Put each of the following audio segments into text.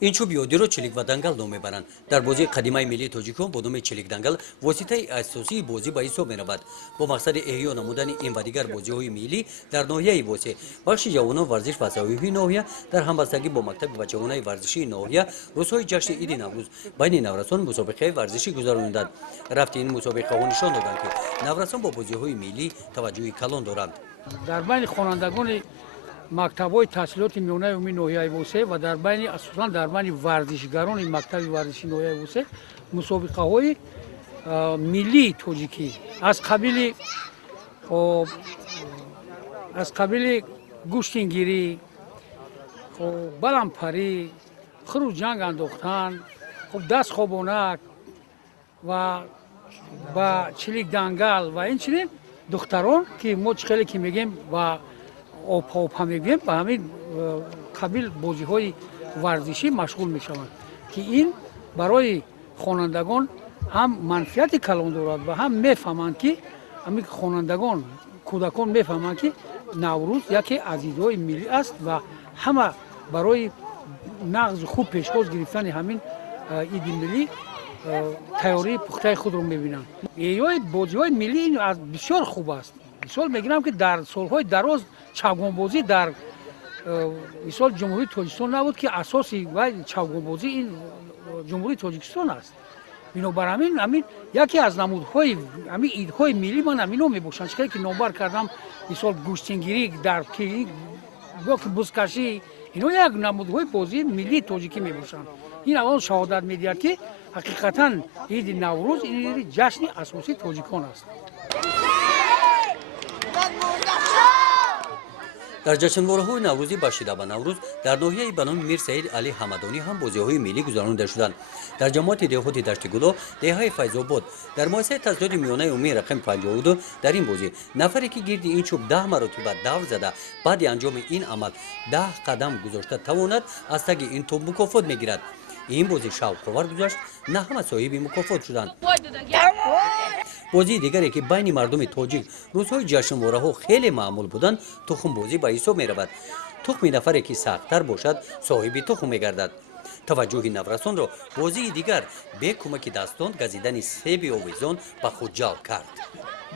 инчуб ёдиро чилик ва дангал ном мебаранд. дар бозии қадимаи миллии тоҷикон бо номи чилик-дангал воситаи асосии бозӣ ба ҳисоб меравад. бо мақсади эҳё намудани ин ва дигар бозиҳои миллӣ дар ноҳияи восе бахши ҷавонон варзиш ва саҳёҳии ноҳия дар ҳамбастагӣ бо мактаби бачагонаи варзишии ноҳия рӯзҳои ҷашни иди наврӯз байни наврасон мусобиқаи варзишӣ гузаронинданд. рафти ин мусобиқаҳо нишон доданд ки наврасон бо бозиҳои миллӣ таваҷҷӯҳи калон доранд. дар байни хонандагони мактабҳои таҳсилоти миёнаи умуми ноҳияи восе ва дар байни асосан дар байни варзишгарони мактаби варзиши ноҳияи восе мусобиқаҳои миллии тоҷикӣ аз қабили гӯштингирӣ, баландпарӣ, хиру ҷанг андохтан, даст хобонак ва ба чилик-дангал ва инчунин духтарон ки мо хеле ки мегем ва опа мегӯем ба ҳамин қабил бозиҳои варзишӣ машғул мешаванд ки ин барои хонандагон ҳам манфиати калон дорад ва ҳам мефаҳманд ки ҳамин хонандагон кӯдакон мефаҳманд ки наврӯз яке аз идҳои миллӣ аст ва ҳама барои нағзу хуб пешхоз гирифтани ҳамин иди миллӣ тайёрии пухтаи худро мебинанд. эҳёи бозиҳои миллӣ ин бисёр хуб аст. мисол мегирам ки дар солҳои дароз чавгонбозӣ дар мисол ҷумҳурии тоҷикистон набуд ки асоси вай чавгонбозӣ ин ҷумҳурии тоҷикистон аст. бинобар ҳамин яке аз намудҳои ҳамин идҳои миллӣ ман ҳамино мебошанд. чихеле ки номбар кардам мисол гӯштингирӣ дар ёки бузкашӣ ино як намудҳои бозии миллии тоҷикӣ мебошанд. ин аввал шаҳодат медиҳад ки ҳақиқатан иди наврӯз ин иди ҷашни асосии тоҷикон аст. дар ҷашнвораҳои наврӯзӣ ба шида ба наврӯз дар ноҳияи ба номи мир саид али ҳамадонӣ ҳам бозиҳои миллӣ гузаронида шуданд. дар ҷамоати деҳоти дашти гуло деҳаи файзобод дар муассисаи таҳсилоти миёнаи умумии рақами 52 дар ин бозӣ нафаре ки гирди ин чӯб 10 маротиба давр зада баъди анҷоми ин амал 10 қадам гузошта тавонад аз таги ин тӯб мукофот мегирад. ин бозӣ шавқовар гузашт, на ҳама соҳиби мукофот шуданд. бозии дигаре ки байни мардуми тоҷик рӯзҳои ҷашнвораҳо хеле маъмул буданд тухмбозӣ ба ҳисоб меравад. тухми нафаре ки сахттар бошад соҳиби тухм мегардад. таваҷҷӯҳи наврасонро бозии дигар бе кӯмаки дастон газидани себи овизон ба худ ҷалб кард.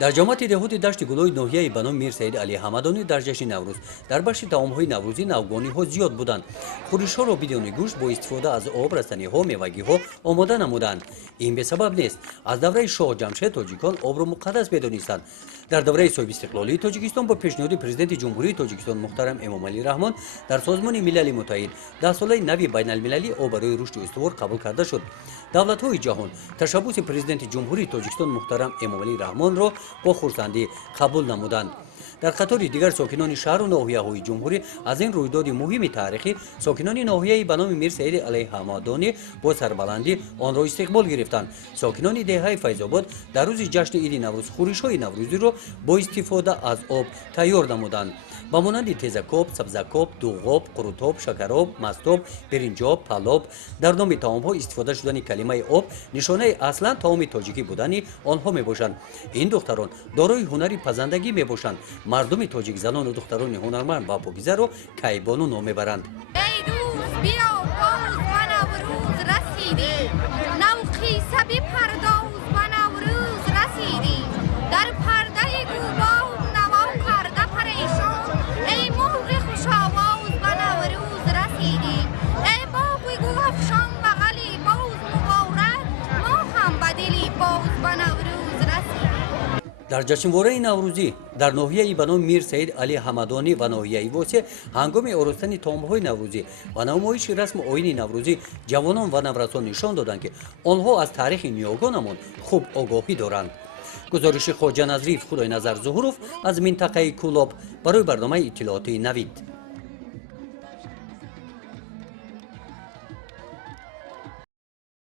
дар ҷамоати деҳоти дашти гулои ноҳияи ба номи мир саид али ҳамадонӣ дар ҷашни наврӯз дар бахши таомҳои наврӯзӣ навгониҳо зиёд буданд. хӯришҳоро бидуни гӯшт бо истифода аз об, растаниҳо, мевагиҳо омода намуданд. ин бесабаб нест. аз давраи шоҳ ҷамшед тоҷикон обро муқаддас медонистанд. дар давраи соҳибистиқлолии тоҷикистон бо пешниҳоди президенти ҷумҳурии тоҷикистон муҳтарам эмомалӣ раҳмон дар созмони милали муттаҳид даҳсолаи нави байналмилалӣ об барои рушди устувор қабул карда шуд. давлатҳои ҷаҳон ташаббуси президенти ҷумҳурии тоҷикистон муҳтарам эмомалӣ раҳмонро бо хурсандӣ қабул намуданд. дар қатори дигар сокинони шаҳру ноҳияҳои ҷумҳурӣ аз ин рӯйдоди муҳими таърихӣ сокинони ноҳияи ба номи мир саид али ҳамадонӣ бо сарбаландӣ онро истиқбол гирифтанд. сокинони деҳаи файзобод дар рӯзи ҷашни иди наврӯз хӯришҳои наврӯзиро бо истифода аз об тайёр намуданд. ба монанди тезакоб, сабзакоб, дуғоб, қурутоб, шакароб, мастоб, биринҷоб, палоб. дар номи таомҳо истифода шудани калимаи об нишонаи аслан таоми тоҷикӣ будани онҳо мебошанд. ин духтарон дорои ҳунари пазандагӣ мебошанд. мардуми тоҷик занону духтарони ҳунарманд ва покизаро кайбону ном мебаранд. дар ҷашнвораи наврӯзӣ дар ноҳияи ба номи мир саид али ҳамадонӣ ва ноҳияи восе ҳангоми оростани таомҳои наврӯзӣ ва намоиши расму оини наврӯзӣ ҷавонон ва наврасон нишон доданд ки онҳо аз таърихи ниёгонамон хуб огоҳӣ доранд. гузориши хоҷа назриф худойназар зуҳуров аз минтақаи кӯлоб барои барномаи иттилооти навид.